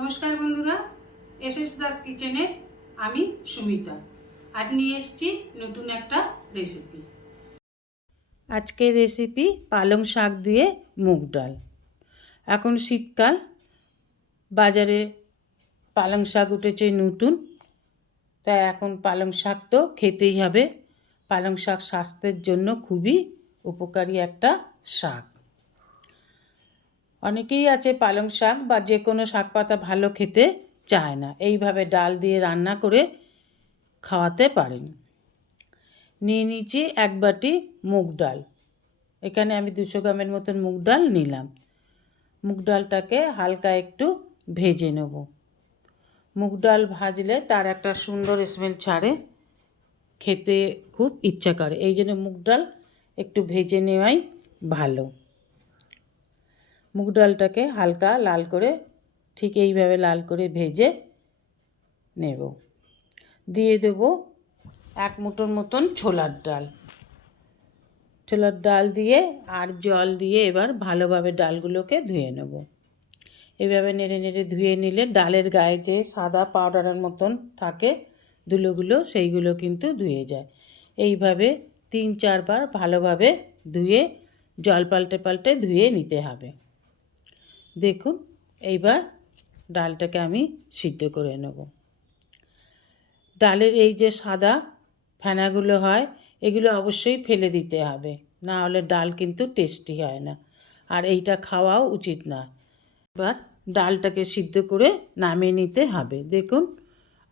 নমস্কার বন্ধুরা S S Das কিচেনে আমি সুমিতা। আজ নিয়ে এসেছি নতুন একটা রেসিপি আজকের রেসিপি পালং শাক দিয়ে মুগ ডাল। এখন শীতকাল, বাজারে পালং শাক উঠেছে নতুন, তাই এখন পালং শাক তো খেতেই হবে। পালং শাক স্বাস্থ্যের জন্য খুবই উপকারী একটা শাক। অনেকেই আছে পালং শাক বা যে কোনো শাক পাতা ভালো খেতে চায় না। এইভাবে ডাল দিয়ে রান্না করে খাওয়াতে পারেন। নিয়ে নিচ্ছি এক বাটি মুগ ডাল। এখানে আমি দুশো গ্রামের মতন মুগ ডাল নিলাম। মুগ ডালটাকে হালকা একটু ভেজে নেব। মুগ ডাল ভাজলে তার একটা সুন্দর স্মেল ছাড়ে, খেতে খুব ইচ্ছা করে। এই জন্য মুগ ডাল একটু ভেজে নেওয়াই ভালো। মুগ ডালটাকে হালকা লাল করে ঠিক এইভাবে লাল করে ভেজে নেব। দিয়ে দেব এক মুঠোর মতন ছোলার ডাল। ছোলার ডাল দিয়ে আর জল দিয়ে এবার ভালোভাবে ডালগুলোকে ধুয়ে নেব। এভাবে নেড়ে নেড়ে ধুয়ে নিলে ডালের গায়ে যে সাদা পাউডারের মতন থাকে ধুলোগুলো, সেইগুলো কিন্তু ধুয়ে যায়। এইভাবে তিন চারবার ভালোভাবে ধুয়ে জল পাল্টে পাল্টে ধুয়ে নিতে হবে। দেখুন, এইবার ডালটাকে আমি সিদ্ধ করে নেব। ডালের এই যে সাদা ফেনাগুলো হয়, এগুলো অবশ্যই ফেলে দিতে হবে, না হলে ডাল কিন্তু টেস্টি হয় না। আর এইটা খাওয়াও উচিত না। এবার ডালটাকে সিদ্ধ করে নামিয়ে নিতে হবে, দেখুন।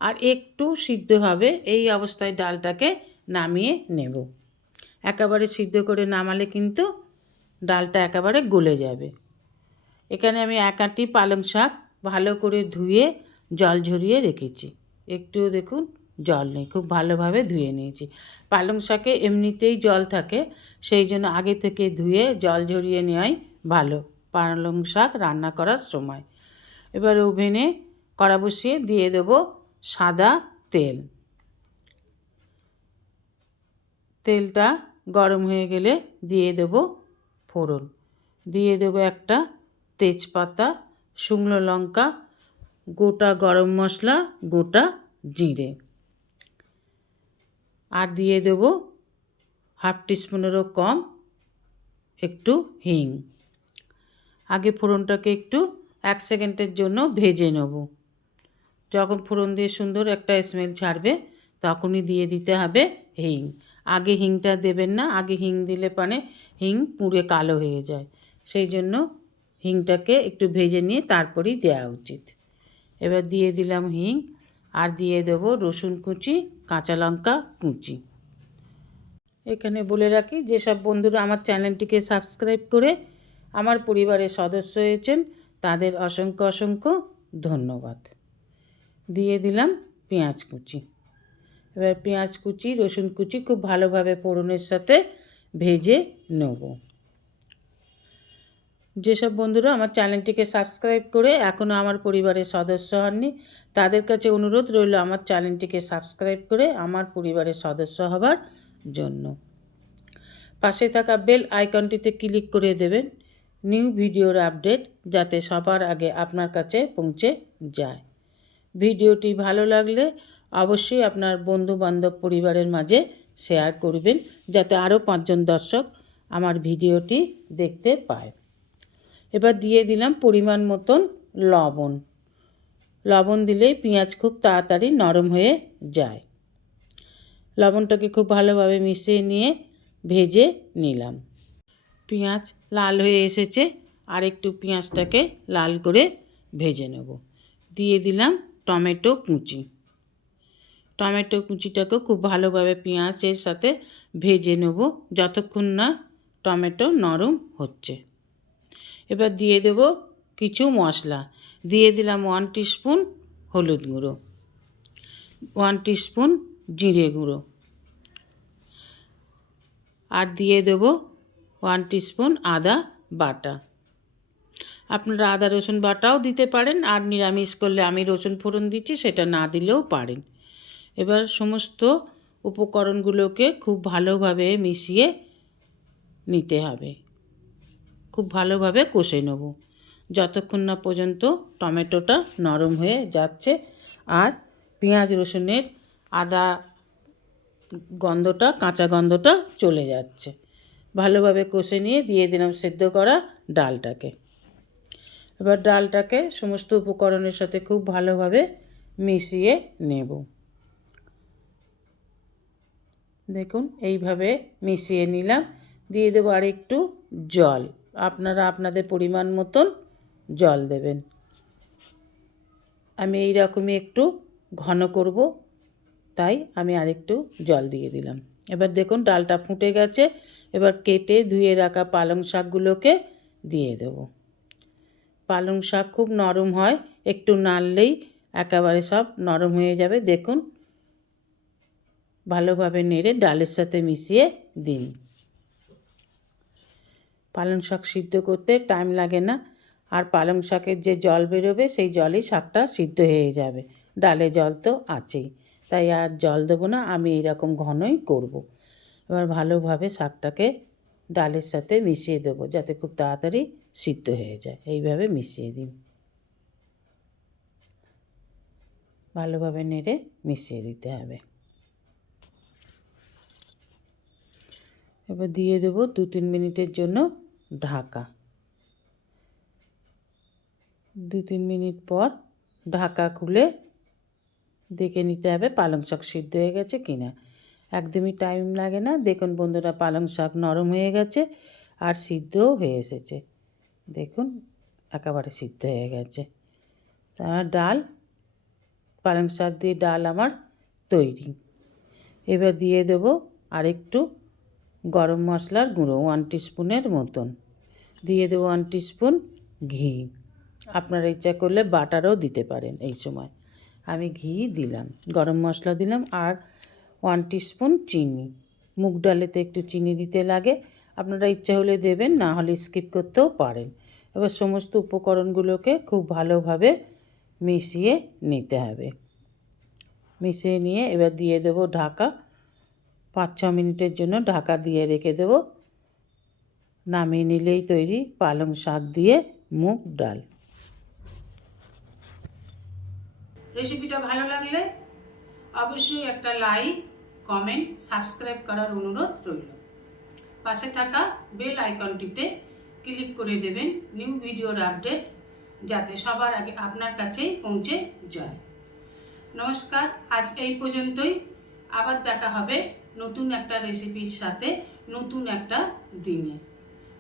আর একটু সিদ্ধ হবে, এই অবস্থায় ডালটাকে নামিয়ে নেব। একেবারে সিদ্ধ করে নামালে কিন্তু ডালটা একেবারে গলে যাবে। এখানে আমি এক আঁটি পালং শাক ভালো করে ধুয়ে জল ঝরিয়ে রেখেছি। একটুও দেখুন জল নেই, খুব ভালোভাবে ধুয়ে নিয়েছি। পালং শাকে এমনিতেই জল থাকে, সেই জন্য আগে থেকে ধুয়ে জল ঝরিয়ে নেওয়াই ভালো পালং শাক রান্না করার সময়। এবার ওভেনে কড়া বসিয়ে দিয়ে দেব সাদা তেল। তেলটা গরম হয়ে গেলে দিয়ে দেব ফোড়ন। দিয়ে দেব একটা তেজপাতা, শুকনো লঙ্কা, গোটা গরম মশলা, গোটা জিরে। আর দিয়ে দেব হাফ টিস্পুনেরও কম একটু হিং। আগে ফোড়নটাকে একটু এক সেকেন্ডের জন্য ভেজে নেব। যখন ফোড়ন দিয়ে সুন্দর একটা স্মেল ছাড়বে, তখনই দিয়ে দিতে হবে হিং। আগে হিংটা দেবেন না, আগে হিং দিলে পানে হিং পুড়ে কালো হয়ে যায়। সেই জন্য হিংটাকে একটু ভেজে নিয়ে তারপরেই দেওয়া উচিত। এবার দিয়ে দিলাম হিং আর দিয়ে দেবো রসুন কুচি, কাঁচা লঙ্কা কুচি। এখানে বলে রাখি, যেসব বন্ধুরা আমার চ্যানেলটিকে সাবস্ক্রাইব করে আমার পরিবারের সদস্য হয়েছেন, তাদের অসংখ্য অসংখ্য ধন্যবাদ। দিয়ে দিলাম পেঁয়াজ কুচি। এবার পেঁয়াজ কুচি, রসুন কুচি খুব ভালোভাবে ফোড়নের সাথে ভেজে নেব। যেসব বন্ধুরা আমার চ্যানেলটিকে সাবস্ক্রাইব করে এখনও আমার পরিবারের সদস্য হননি, তাদের কাছে অনুরোধ রইল আমার চ্যানেলটিকে সাবস্ক্রাইব করে আমার পরিবারের সদস্য হবার জন্য। পাশে থাকা বেল আইকনটিতে ক্লিক করে দেবেন, নিউ ভিডিওর আপডেট যাতে সবার আগে আপনার কাছে পৌঁছে যায়। ভিডিওটি ভালো লাগলে অবশ্যই আপনার বন্ধু বান্ধব পরিবারের মাঝে শেয়ার করবেন, যাতে আরও পাঁচজন দর্শক আমার ভিডিওটি দেখতে পায়। এবার দিয়ে দিলাম পরিমাণ মতন লবণ। লবণ দিলেই পেঁয়াজ খুব তাড়াতাড়ি নরম হয়ে যায়। লবণটাকে খুব ভালোভাবে মিশিয়ে নিয়ে ভেজে নিলাম। পেঁয়াজ লাল হয়ে এসেছে, আর একটু পেঁয়াজটাকে লাল করে ভেজে নেব। দিয়ে দিলাম টমেটো কুচি। টমেটো কুচিটাকেও খুব ভালোভাবে পেঁয়াজের সাথে ভেজে নেব, যতক্ষণ না টমেটো নরম হচ্ছে। এবার দিয়ে দেব কিছু মশলা। দিয়ে দিলাম ওয়ান টিস্পুন হলুদ গুঁড়ো ওয়ান টিস্পুন জিরে গুঁড়ো। আর দিয়ে দেব ওয়ান টিস্পুন আদা বাটা। আপনারা আদা রসুন বাটাও দিতে পারেন, আর নিরামিষ করলে আমি রসুন ফোড়ন দিচ্ছি, সেটা না দিলেও পারেন। এবার সমস্ত উপকরণগুলোকে খুব ভালোভাবে মিশিয়ে নিতে হবে। খুব ভালোভাবে কষে নেব। যতক্ষণ না পর্যন্ত টমেটোটা নরম হয়ে যাচ্ছে আর পেঁয়াজ রসুনের আদা গন্ধটা, কাঁচা গন্ধটা চলে যাচ্ছে। ভালোভাবে কষে নিয়ে দিয়ে দিলাম সেদ্ধ করা ডালটাকে। এবার ডালটাকে সমস্ত উপকরণের সাথে খুব ভালোভাবে মিশিয়ে নেব। দেখুন, এইভাবে মিশিয়ে নিলাম। দিয়ে দেবো আর একটু জল। আপনারা আপনাদের পরিমাণ মতন জল দেবেন। আমি এই রকমই একটু ঘন করব, তাই আমি আরেকটু জল দিয়ে দিলাম। এবার দেখুন, ডালটা ফুটে গেছে। এবার কেটে ধুয়ে রাখা পালং শাকগুলোকে দিয়ে দেবো। পালং শাক খুব নরম হয়, একটু নাড়লেই একেবারে সব নরম হয়ে যাবে। দেখুন, ভালোভাবে নেড়ে ডালের সাথে মিশিয়ে দিন। পালং শাক সিদ্ধ করতে টাইম লাগে না। আর পালং শাকের যে জল বেরোবে, সেই জলেই শাকটা সিদ্ধ হয়ে যাবে। ডালে জল তো আছেই। তাই আর জল দেবো না, আমি এরকম ঘনই করব। এবার ভালোভাবে শাকটাকে ডালের সাথে মিশিয়ে দেবো, যাতে খুব তাড়াতাড়ি সিদ্ধ হয়ে যায়। এইভাবে মিশিয়ে দিন। ভালোভাবে নেড়ে মিশিয়ে দিতে হবে। এবার দিয়ে দেবো দু তিন মিনিটের জন্য ঢাকা। দু তিন মিনিট পর ঢাকা খুলে দেখে নিতে হবে পালং শাক সিদ্ধ হয়ে গেছে কি না একদমই টাইম লাগে না। দেখুন বন্ধুরা, পালং শাক নরম হয়ে গেছে আর সিদ্ধও হয়ে এসেছে। দেখুন, একেবারে সিদ্ধ হয়ে গেছে। তার ডাল, পালং শাক দিয়ে ডাল আমার তৈরি। এবার দিয়ে দেবো আরেকটু গরম মশলার গুঁড়ো ওয়ান টিস্পুনের মতন। দিয়ে দেবো ওয়ান টিস্পুন ঘি। আপনারা ইচ্ছা করলে বাটারও দিতে পারেন এই সময়। আমি ঘি দিলাম, গরম মশলা দিলাম আর ওয়ান টিস্পুন চিনি। মুগ ডালেতে একটু চিনি দিতে লাগে, আপনারা ইচ্ছা হলে দেবেন, না হলে স্কিপ করতেও পারেন। এবার সমস্ত উপকরণগুলোকে খুব ভালোভাবে মিশিয়ে নিতে হবে। মিশিয়ে নিয়ে এবার দিয়ে দেবো ঢাকা পাঁচ ছ মিনিটের জন্য ঢাকা দিয়ে রেখে দেব। নামিয়ে নিলেই তৈরি পালং শাক দিয়ে মুগ ডাল। রেসিপিটা ভালো লাগলে অবশ্যই একটা লাইক কমেন্ট সাবস্ক্রাইব করার অনুরোধ রইল। পাশে থাকা বেল আইকনটিতে ক্লিক করে দেবেন নিউ ভিডিওর আপডেট যাতে সবার আগে আপনার কাছেই পৌঁছে যায়। নমস্কার, আজ এই পর্যন্তই। আবার দেখা হবে নতুন একটা রেসিপির সাথে নতুন একটা দিনে।